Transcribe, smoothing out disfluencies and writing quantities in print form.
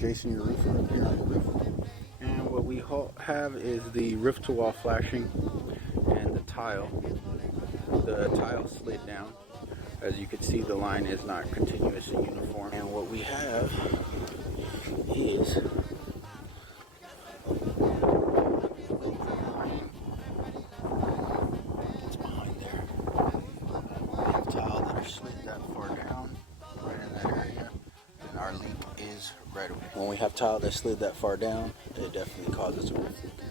Jason, your roofer, up here on the roof. And what we have is the roof to wall flashing and the tile. The tile slid down. As you can see, the line is not continuous and uniform. And what we have is behind there. We have tile that are slid that far down, right in that area. And our leak is right away. When we have tile that slid that far down, it definitely causes a roof leak.